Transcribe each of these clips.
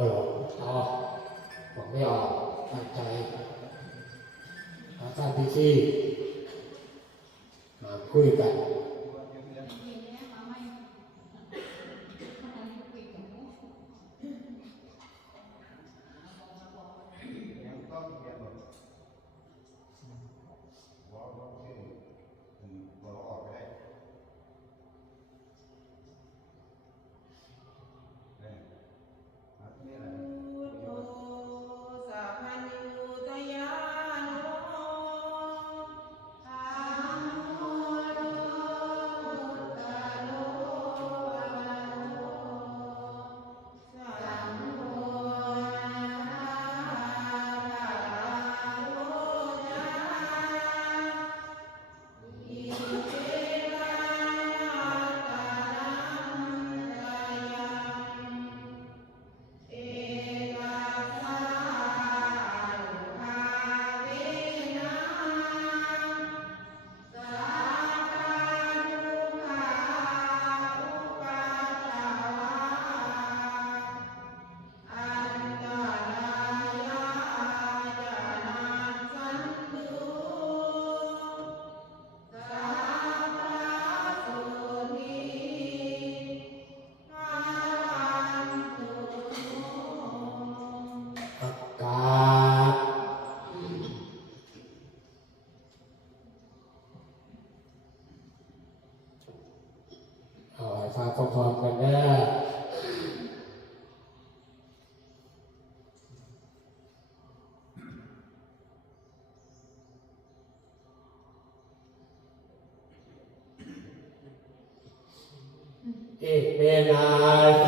โอ้เอาผมไม่ออกตั้ใจอาท่านพี่ที่มาคุยกัน It may not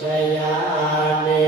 Jayane.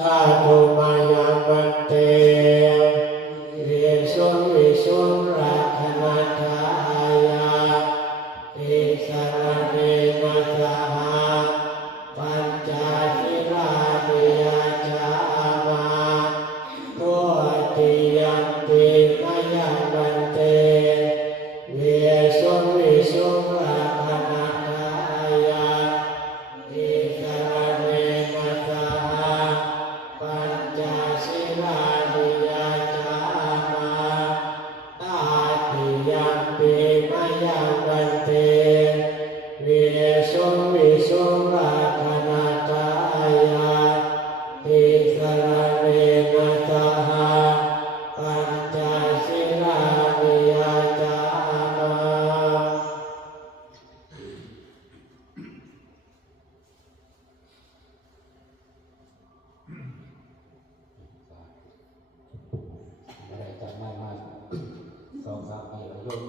ตา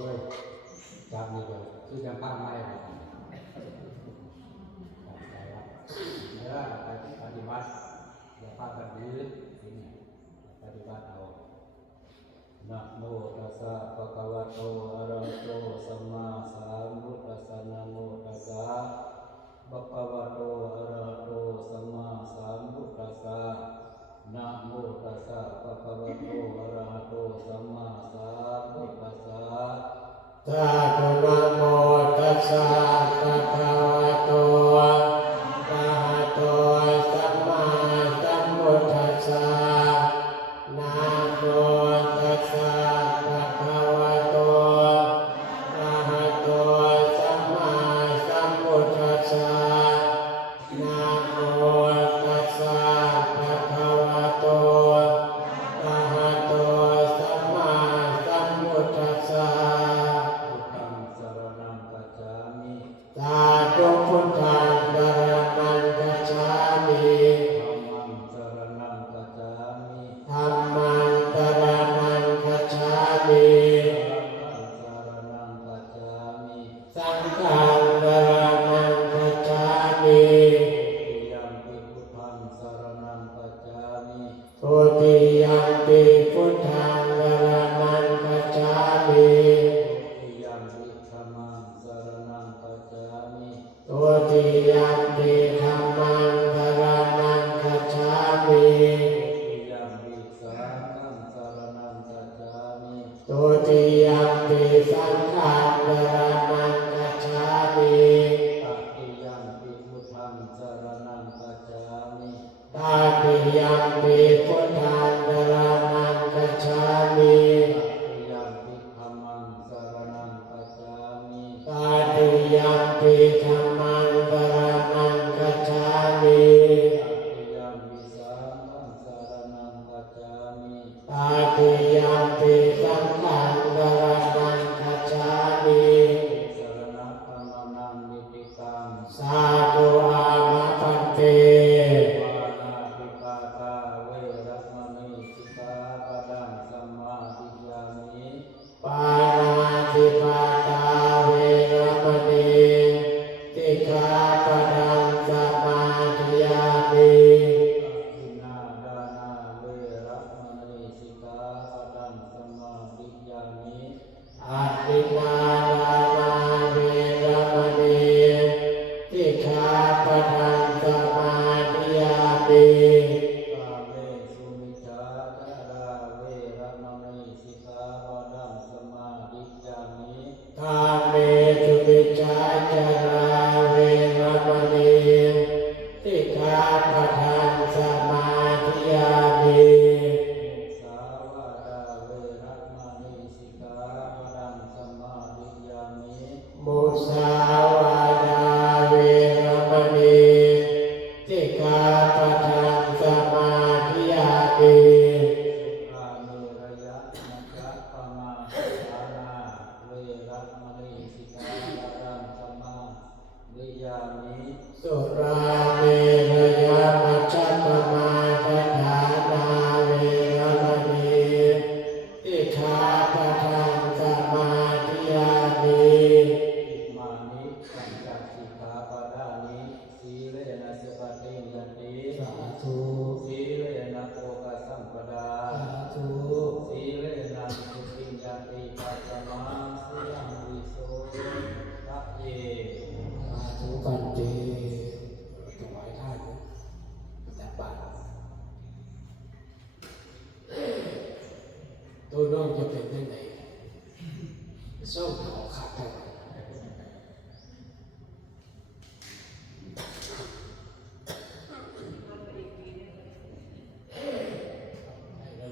sore jam itu itu jam parma ya tadi tadi mas dapat berdiri ini tadi tahu. Nakmu dasa pakawato arato sama sambu dasa namu dasa pakawato arato sama sambu dasa Nakmu dasa pakawato arato sama sambu dasa ตาโมตัสสะ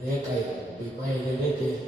你该明白的。